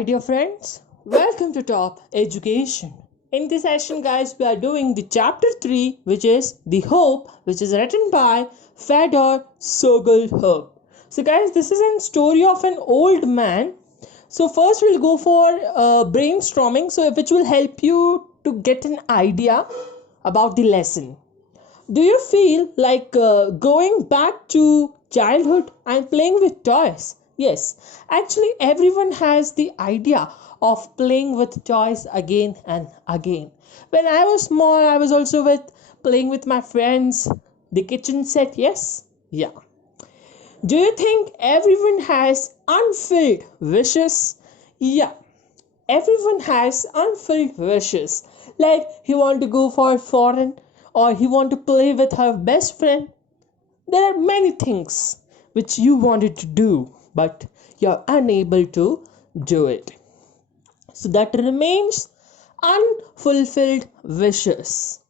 Hi dear friends, welcome to Top Education. In this session guys, we are doing the chapter 3 which is The Hope, which is written by Feodor sologub. So guys, this is a story of an old man. So first we'll go for brainstorming, which will help you to get an idea about the lesson. Do you feel like going back to childhood and playing with toys? Yes, actually, everyone has the idea of playing with toys again and again. When I was small, I was also playing with my friends. The kitchen set, yes? Yeah. Do you think everyone has unfilled wishes? Yeah, everyone has unfilled wishes, like he want to go for foreign or he want to play with her best friend. There are many things which you wanted to do but you're unable to do it, so that remains unfulfilled wishes.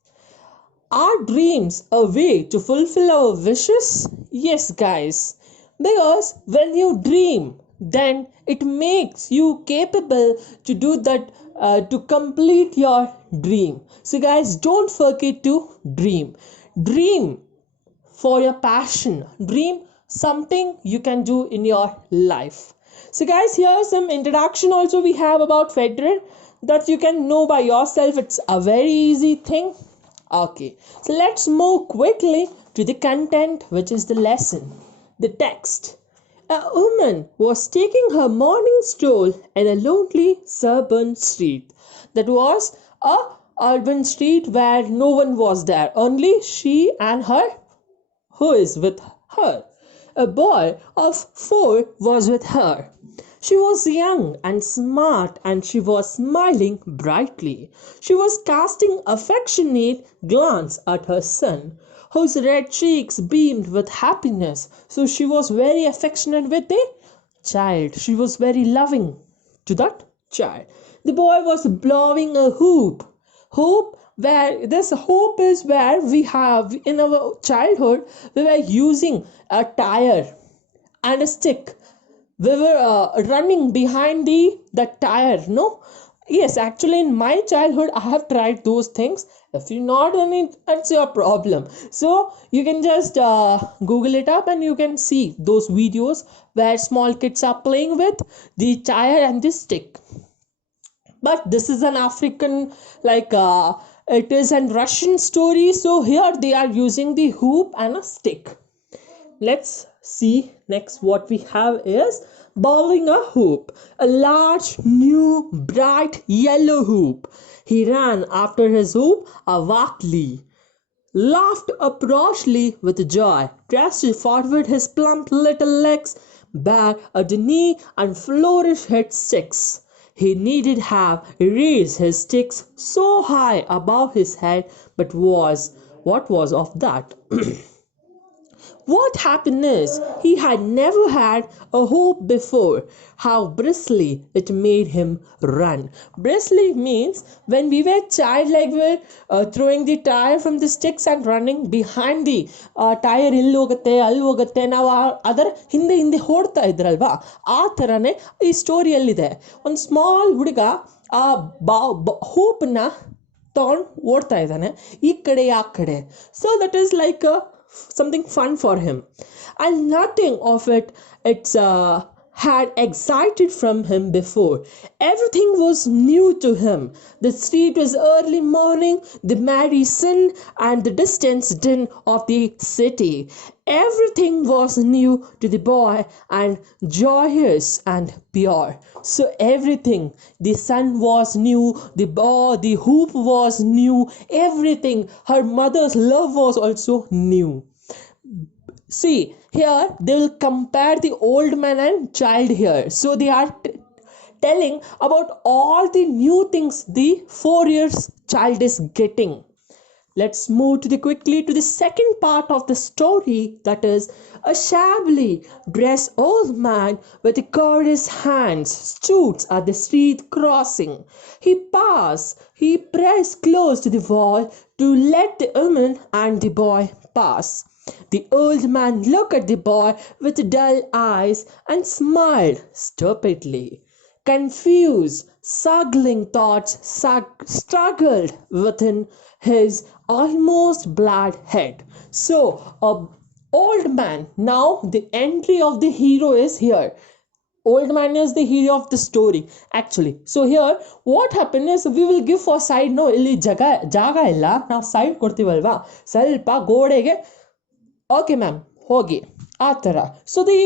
Are dreams a way to fulfill our wishes? Yes, guys. Because when you dream, then it makes you capable to do that, to complete your dream. So, guys, don't forget to dream. Dream for your passion. Dream something you can do in your life. So, guys, here's some introduction also we have about Federer that you can know by yourself. It's a very easy thing. Okay, so let's move quickly to the content, which is the lesson. The text. A woman was taking her morning stroll in a lonely suburban street. That was a urban street where no one was there, only she and her who is with her. A boy of 4 was with her. She was young and smart and she was smiling brightly. She was casting affectionate glance at her son, whose red cheeks beamed with happiness. So she was very affectionate with the child. She was very loving to that child. The boy was blowing a hoop. Hoop, where this hoop is where we have in our childhood, we were using a tire and a stick. We were running behind the tire, no? Yes, actually in my childhood I have tried those things. If you're not on it, that's your problem. So you can just google it up and you can see those videos where small kids are playing with the tire and the stick. But this is an African, like it is a Russian story, so here they are using the hoop and a stick. Let's see next what we have is bowling a hoop, a large, new, bright yellow hoop. He ran after his hoop abruptly, laughed uproariously with joy, stretched forward his plump little legs, bare at the knee, and flourished his sticks. He needed have raised his sticks so high above his head, but what was of that? What happiness! He had never had a hope before. How briskly it made him run. Briskly means when we were child, like we were throwing the tire from the sticks and running behind the tire. ಇಲ್ಲಿ ಹೋಗುತ್ತೆ ಅಲ್ಲಿ ಹೋಗುತ್ತೆ ನಾವು ಅದರ ಹಿಂದೆ ಹಿಂದೆ ಓಡ್ತಾ ಇದ್ರಲ್ವಾ, ಆ ಥರನೇ ಈ ಸ್ಟೋರಿಯಲ್ಲಿದೆ. ಒಂದು ಸ್ಮಾಲ್ ಹುಡುಗ ಆ ಹೂಪನ್ನ ತಗೊಂಡು ಓಡ್ತಾ ಇದ್ದಾನೆ ಈ ಕಡೆ ಆ ಕಡೆ. So that is like something fun for him, and nothing of it had excited from him before. Everything was new to him. The street was early morning, the merry sun, and the distant din of the city. Everything was new to the boy and joyous and pure. So everything, the sun was new, the hoop was new, everything, her mother's love was also new. See, here they will compare the old man and child here. So they are telling about all the new things the 4 years child is getting. Let's move quickly to the second part of the story, that is a shabbily dressed old man with cordless hands stoots at the street crossing. He pressed close to the wall to let the woman and the boy pass. The old man looked at the boy with dull eyes and smiled stupidly. Confused, struggling thoughts struggled within his almost black head. So, a old man. Now, the entry of the hero is here. Old man is the hero of the story, actually. So here, what happened is we will give for side. No, ಇಲ್ಲಿ ಜಾಗ ಇಲ್ಲ, ನಾವು side ಕೊಡ್ತೀವಲ್ವಾ, ಸ್ವಲ್ಪ ಗೋಡೆಗೆ. Okay, ma'am, ಹೋಗಿ ಆ ಥರ. So the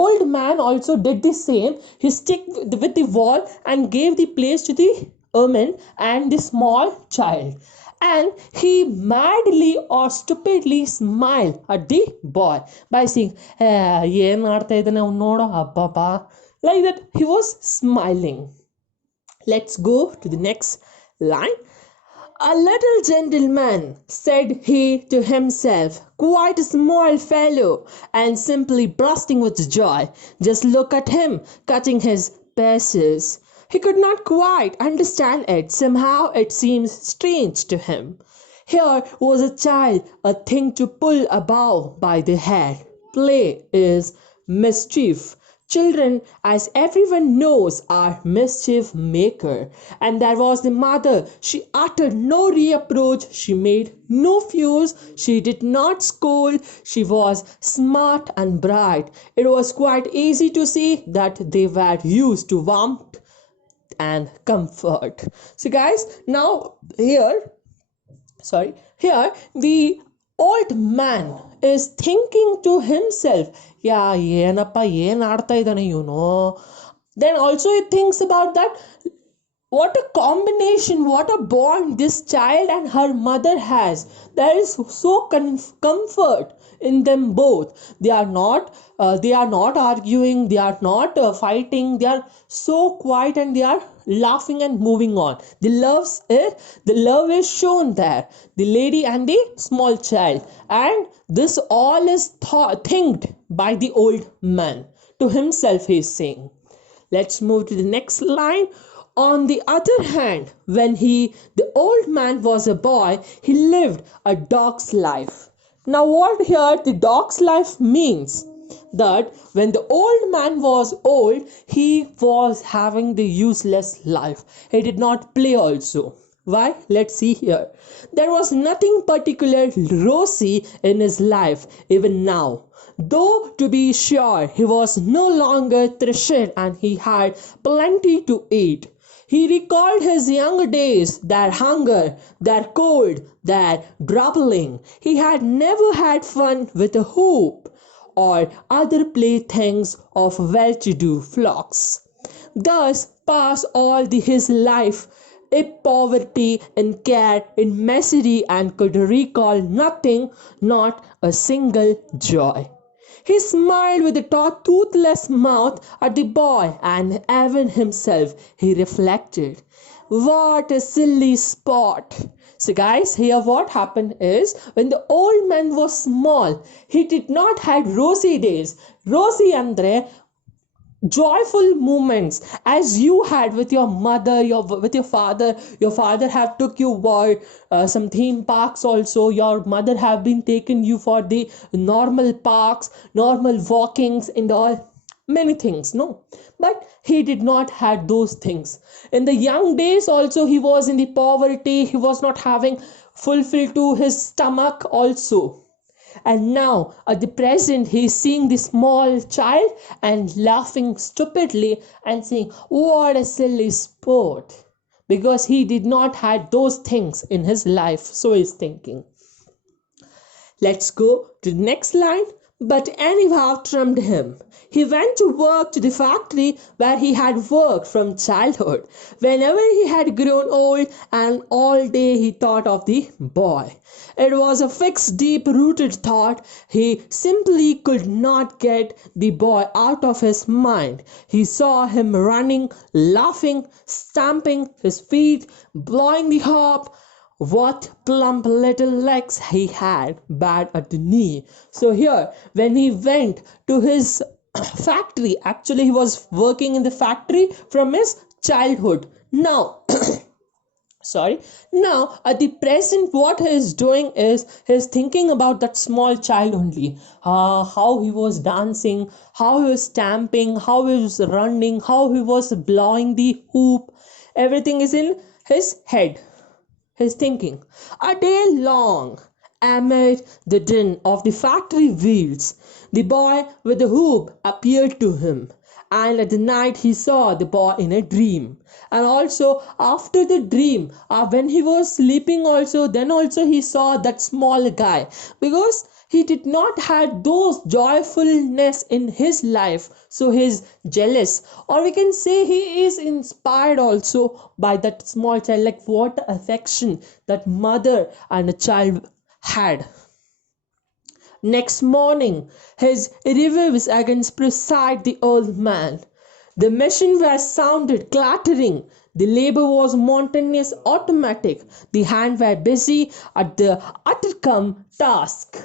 old man also did the same. He stick with the wall and gave the place to the woman and the small child. And he madly or stupidly smiled at the boy by saying, ಏನು ಮಾಡ್ತಾ ಇದ್ದಾನೆ ಅವ್ನು ನೋಡೋ ಹಬ್ಬ. Like that, he was smiling. Let's go to the next line. A little gentleman, said he to himself, quite a small fellow, and simply bursting with joy. Just look at him, cutting his paces. He could not quite understand it. Somehow it seemed strange to him. Here was a child, a thing to pull above by the head. Play is mischief. Children, as everyone knows, are mischief maker. And there was the mother. She uttered no reproach. She made no fuss. She did not scold. She was smart and bright. It was quite easy to see that they were used to warmth and comfort. So guys, now here the old man is thinking to himself, ಏನಪ್ಪ ಏನು ಆಡ್ತಾ ಇದ್ದಾನೆ ಇವನು. Then also he thinks about that, what a combination, what a bond this child and her mother has. There is so comfort in them both. They are not arguing, they are not fighting. They are so quiet and they are laughing and moving on. The love is shown there, the lady and the small child. And this all is thinked by the old man. To himself he is saying. Let's move to the next line. On the other hand, when the old man was a boy, he lived a dog's life. Now what here the dog's life means? That when the old man was old, he was having the useless life. He did not play also. Why? Let's see here. There was nothing particular rosy in his life even now. Though to be sure he was no longer thirst and he had plenty to eat. He recalled his young days, their hunger, their cold, their dropping. He had never had fun with a hoop or other playthings of well-to-do flocks. Thus passed all his life in poverty, in care, in misery, and could recall nothing, not a single joy. He smiled with a toothless mouth at the boy, and even himself he reflected, what a silly sport. So guys, here what happened is, when the old man was small, he did not have rosy days. Rosy andre joyful moments as you had with your mother, with your father. Your father have took you for some theme parks also. Your mother have been taken you for the normal parks, normal walkings and all many things, no. But he did not have those things. In the young days also he was in the poverty. He was not having fulfilled to his stomach also. And now at the present he is seeing the small child and laughing stupidly and saying, what a silly sport, because he did not have those things in his life. So he is thinking. Let's go to the next line. But anyhow trummed him. He went to work to the factory where he had worked from childhood. Whenever he had grown old, and all day he thought of the boy. It was a fixed, deep-rooted thought. He simply could not get the boy out of his mind. He saw him running, laughing, stamping his feet, blowing the harp. What plump little legs he had, bad at the knee. So here, when he went to his factory, actually he was working in the factory from his childhood. Now Sorry. Now at the present, what he is doing is he's thinking about that small child only. How he was dancing, how he was stamping, how he was running, how he was blowing the hoop. Everything is in his head. He's thinking. A day long, amid the din of the factory wheels, the boy with the hoop appeared to him, and at the night he saw the boy in a dream. And also after the dream, when he was sleeping also, then also he saw that small guy, because he did not had those joyfulness in his life, so he's jealous, or we can say he is inspired also by that small child, like what affection that mother and a child had. Next morning, his reviews against beside the old man. The machine was sounded clattering. The labor was monotonous, automatic. The hands were busy at the uttercome task.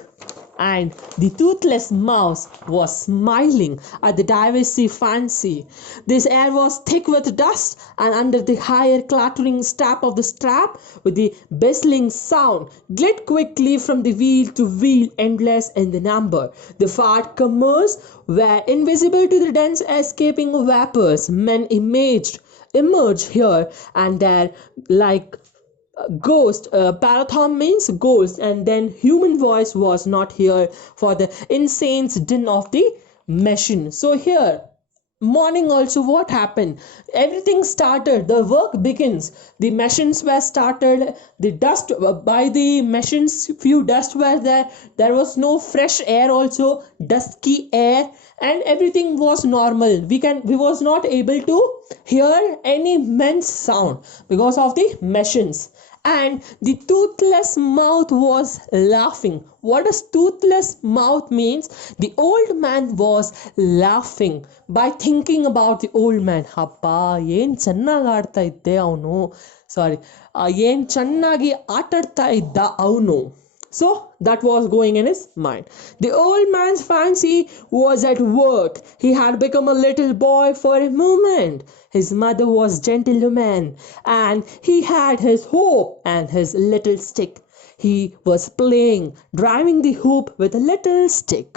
And the toothless mouse was smiling at the divisive fancy. This air was thick with dust, and under the higher clattering step of the strap, with the bustling sound, glid quickly from the wheel to wheel, endless in the number. The fat comers were invisible to the dense escaping vapors. Men emerged here and there like ghost. Parathon means ghost, and then human voice was not here for the insane din of the machine. So here morning also, what happened, everything started, the work begins, the machines were started, the dust by the machines, few dust were there, there was no fresh air also, dusky air, and everything was normal. We was not able to hear any men's sound because of the machines. And the toothless mouth was laughing. What does toothless mouth means? The old man was laughing by thinking about the old man. ಅಪ್ಪ ಏನು ಚೆನ್ನಾಗಿ ಆಡ್ತಾ ಇದ್ದೆ ಅವನು, ಸಾರಿ, ಏನು ಚೆನ್ನಾಗಿ ಆಟಾಡ್ತಾ ಇದ್ದ ಅವನು. So that was going in his mind. The old man's fancy was at work. He had become a little boy for a moment. His mother was gentlewoman, and he had his hoop and his little stick. He was playing, driving the hoop with a little stick.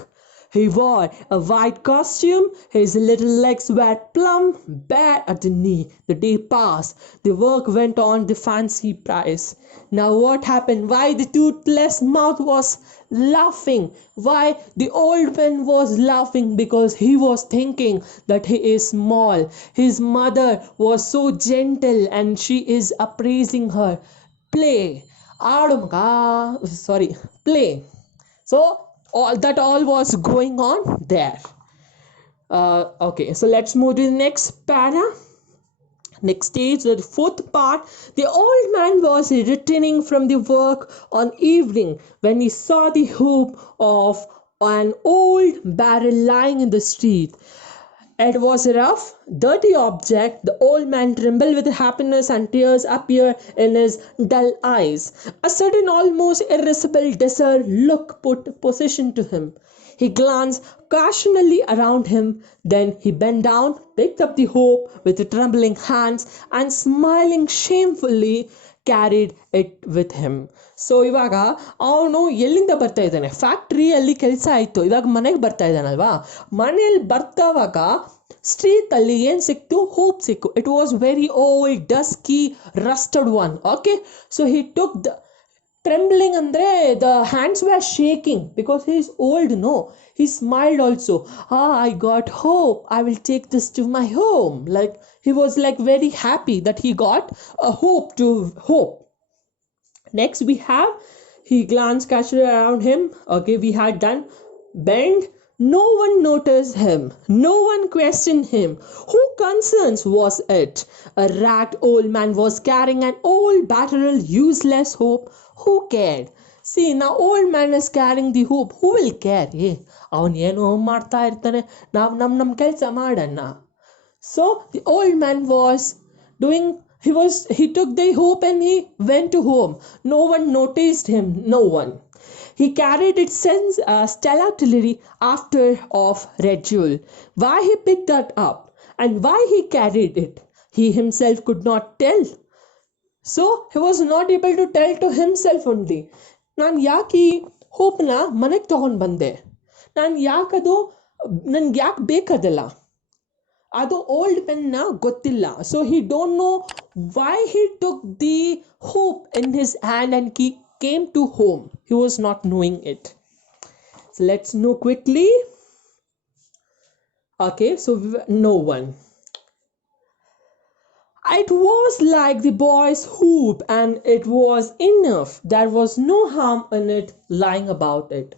He wore a white costume. His little legs were plump bare at the knee. The day passed. The work went on the fancy price. Now what happened? Why the toothless mouth was laughing? Why the old man was laughing? Because he was thinking that he is small. His mother was so gentle and she is appraising her. Play. Sorry. Play. So all was going on there. Okay, so let's move to the next para. Next stage, the fourth part. The old man was returning from the work on evening when he saw the hoop of an old barrel lying in the street. It was a rough, dirty object. The old man trembled with happiness and tears appeared in his dull eyes. A sudden, almost irresistible desire look put possession to him. He glanced cautionally around him, then he bent down, picked up the hoop with trembling hands, and smiling shamefully carried it with him. So ಇವಾಗ ಅವನು ಎಲ್ಲಿಂದ ಬರ್ತಾ ಇದ್ದಾನೆ, ಫ್ಯಾಕ್ಟ್ರಿಯಲ್ಲಿ ಕೆಲಸ ಆಯಿತು, ಇವಾಗ ಮನೆಗೆ ಬರ್ತಾ ಇದ್ದಾನಲ್ವಾ, ಮನೆಯಲ್ಲಿ ಬರ್ತಾವಾಗ ಸ್ಟ್ರೀಟಲ್ಲಿ ಏನು ಸಿಕ್ತು, ಹೋಪ್ ಸಿಕ್ಕು. It was very old dusky rusted one. Okay, so he took the trembling andre the hands were shaking because he is old, no. He smiled also. I got hope, I will take this to my home. Like he was like very happy that he got a hope to hope. Next we have, he glanced casually around him. Okay, we had done bend. No one noticed him. No one questioned him. Who concerns was it? A ragged old man was carrying an old, battered, useless hoop. Who cared? See, now old man is carrying the hoop. Who will care? ಅವನು ಏನೋ ಮಾಡ್ತಾ ಇರ್ತಾನೆ, ನಾವು ನಮ್ಮ ಕೆಲಸ ಮಾಡೋಣ. So the old man was doing, he took the hoop and he went to home. No one noticed him, no one. He carried it since stealthily after of red jewel. Why he picked that up and why he carried it, he himself could not tell. So he was not able to tell to himself only. ನಾನು ಯಾಕೆ ಈ ಹೋಪ್ನ ಮನೆಗೆ ತಗೊಂಡು ಬಂದೆ, ನಾನು ಯಾಕದು, ನನ್ಗೆ ಯಾಕೆ ಬೇಕದಲ್ಲ, ಅದು ಓಲ್ಡ್ ಪೆನ್ನ ಗೊತ್ತಿಲ್ಲ. So he don't know why he took the hope in his hand and he came to home. He was not knowing it. So let's know quickly. Okay, so no one. It was like the boy's hoop, and it was enough. There was no harm in it lying about it.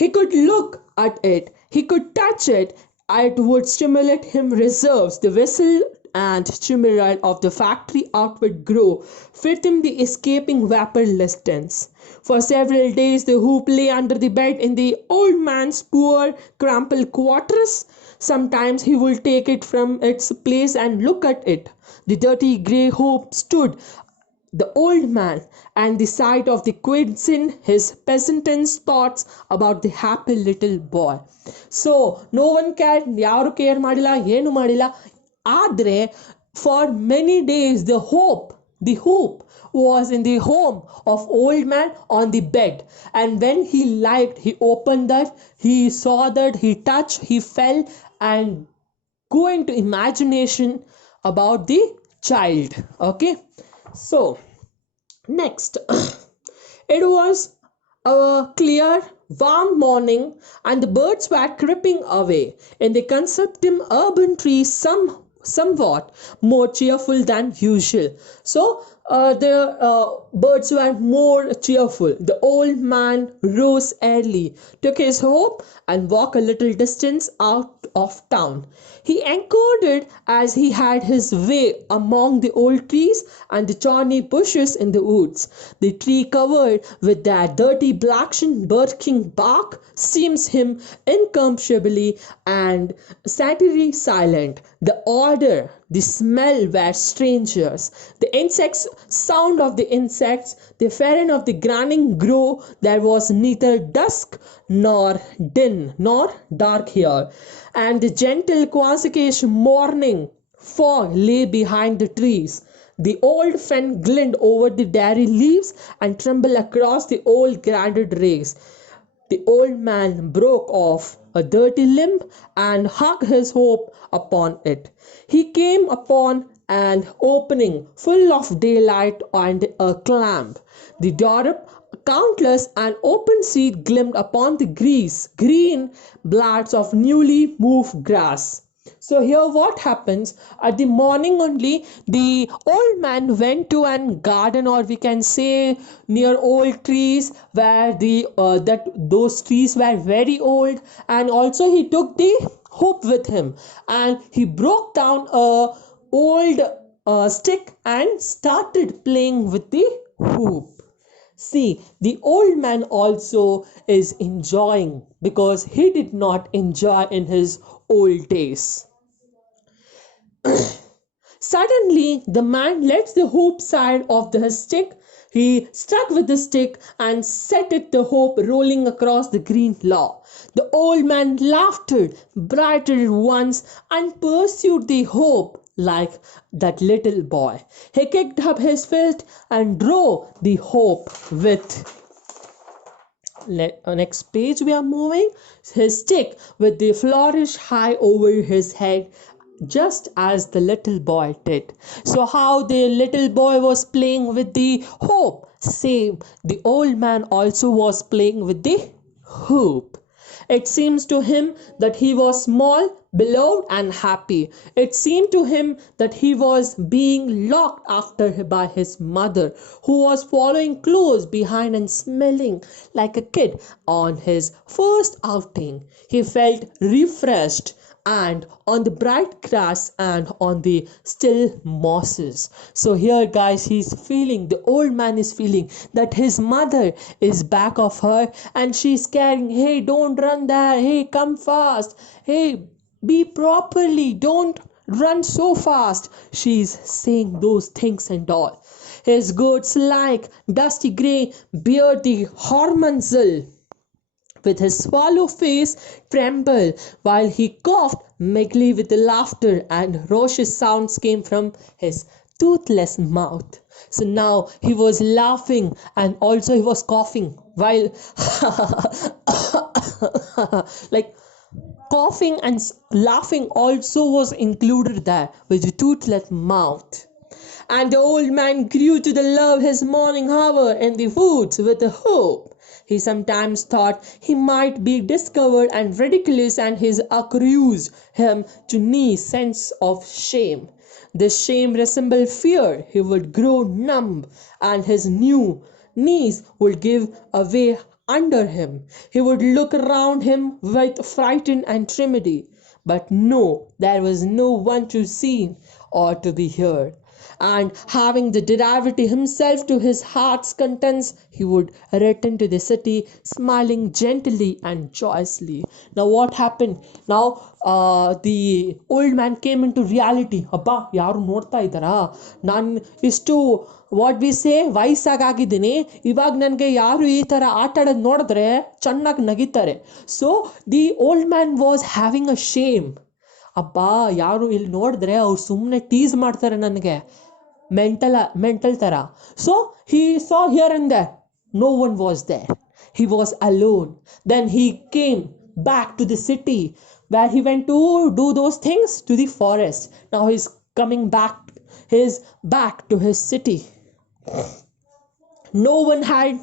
He could look at it, he could touch it. It would stimulate him reserves. The vessel and chimera of the factory outward grow, fit him the escaping vapor listens. For several days the hoop lay under the bed in the old man's poor crumpled quarters. Sometimes he would take it from its place and look at it. The dirty grey hoop stood the old man, and the sight of the quiescent his peasant's thoughts about the happy little boy. So no one cared, ಯಾರು care ಮಾಡಿಲ್ಲ, ಏನು ಮಾಡಿಲ್ಲ. ಆದರೆ for many days the hope was in the home of old man on the bed, and when he liked, he opened that, he saw that, he touched, he felt, and go into imagination about the child. Okay, so next, it was a clear warm morning, and the birds were creeping away in the consumptive urban trees, somewhat more cheerful than usual. So the birds were more cheerful. The old man rose early, took his hope, and walked a little distance out of town. He encountered as he had his way among the old trees and the thorny bushes in the woods. The tree covered with their dirty blackened birking bark seems him incomparably and satiric silent. The odor, the smell were strangers. The insects, sound of the insects, the fern of the grinding grow. There was neither dusk nor din nor dark here, and the gentle quasish morning fog lay behind the trees. The old fen glinted over the dairy leaves and trembled across the old grounded rays. The old man broke off a dirty limb and hugged his hope upon it. He came upon an opening full of daylight and a clamp. The door, countless and open seat gleamed upon the green blades of newly moved grass. So here what happens, at the morning only, the old man went to an garden, or we can say near old trees, where those trees were very old, and also he took the hoop with him, and he broke down a old stick and started playing with the hoop. See, the old man also is enjoying, because he did not enjoy in his old days. Suddenly, the man lets the hoop side of the stick. He struck with the stick and set it the hoop rolling across the green lawn. The old man laughed, brightened once, and pursued the hoop like that little boy. He kicked up his fist and drove the hoop with next page we are moving, his stick with the flourish high over his head, just as the little boy did. So how the little boy was playing with the hoop, same the old man also was playing with the hoop. It seems to him that he was small, beloved, and happy. It seemed to him that he was being looked after by his mother, who was following close behind and smelling like a kid on his first outing. He felt refreshed and on the bright grass and on the still mosses. So here guys, the old man is feeling that his mother is back of her, and she's carrying, hey, don't run there, hey, come fast, hey, be properly, don't run so fast. She's saying those things and all. His goats like dusty grey beard the hormonzel, with his swallow face tremble, while he coughed meekly with laughter, and raucous sounds came from his toothless mouth. So now he was laughing and also he was coughing while like coughing and laughing also was included there with the toothless mouth. And the old man grew to the love his morning hour in the woods with a hope. He sometimes thought he might be discovered and ridiculous, and his accused him to knee sense of shame. This shame resembled fear. He would grow numb, and his new knees would give away under him. He would look around him with frightened and timidity. But no, there was no one to see or to be heard. And having the derivity himself to his heart's contents, he would return to the city, smiling gently and joyously. Now, what happened? Now, the old man came into reality. ಅಬ್ಬ ಯಾರು ನೋಡ್ತಾ ಇದ್ದಾರಾ? ನಾನು ಇಷ್ಟು what we say ವಯಸ್ಸಾಗಿದ್ದೀನಿ, ಇವಾಗ ನನಗೆ ಯಾರು ಈ ಥರ ಆಟ ಆಡೋದು ನೋಡಿದ್ರೆ ಚೆನ್ನಾಗಿ ನಗಿತಾರೆ. So the old man was having a shame. ಅಬ್ಬಾ ಯಾರು ಇಲ್ಲಿ ನೋಡಿದ್ರೆ ಅವ್ರು ಸುಮ್ಮನೆ ಟೀಸ್ ಮಾಡ್ತಾರೆ ನನಗೆ, ಮೆಂಟಲ್ ಥರ. So he saw here and there, no one was there. He was alone. Then he came back to the city where he went to do those things to the forest. Now he's coming back, his back to his city. No one had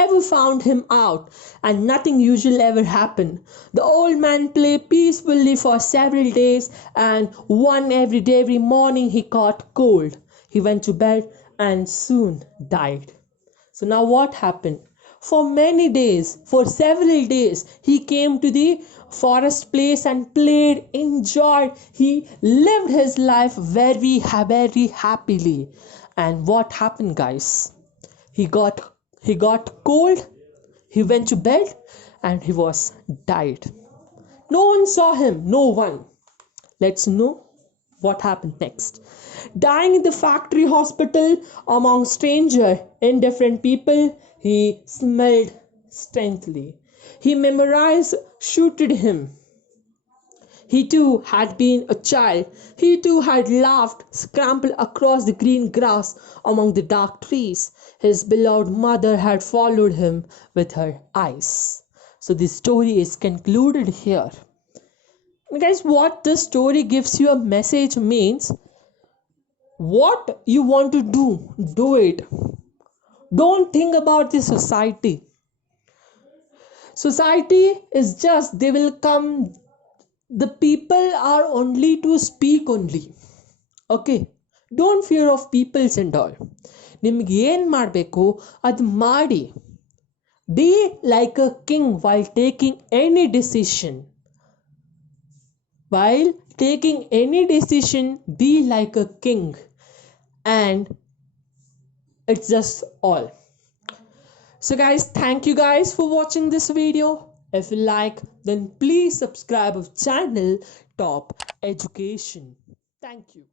ever found him out, and nothing usual ever happened. The old man played peacefully for several days, and every morning he caught cold. He went to bed and soon died. So now what happened? For many days, for several days, he came to the forest place and played, enjoyed. He lived his life very happily. And what happened, guys? He got cold, he went to bed, and he was died. No one saw him, no one. Let's know what happened next. Dying in the factory hospital among stranger, indifferent people, he smelled strangely. He memorized suited him. He too had been a child. He too had laughed, scrambled across the green grass among the dark trees. His beloved mother had followed him with her eyes. So the story is concluded here. Guys, what this story gives you a message means, what you want to do it. Don't think about the society. Society is just, they will come, the people are only to speak only. Okay, don't fear of peoples and all. ನಿಮ್ಗೆ ಏನು ಮಾಡಬೇಕು ಅದು ಮಾಡಿ. Be like a king while taking any decision. While taking any decision, be like a king. And it's just all. So guys, thank you guys for watching this video. If you like, then please subscribe our channel Top Education. Thank you.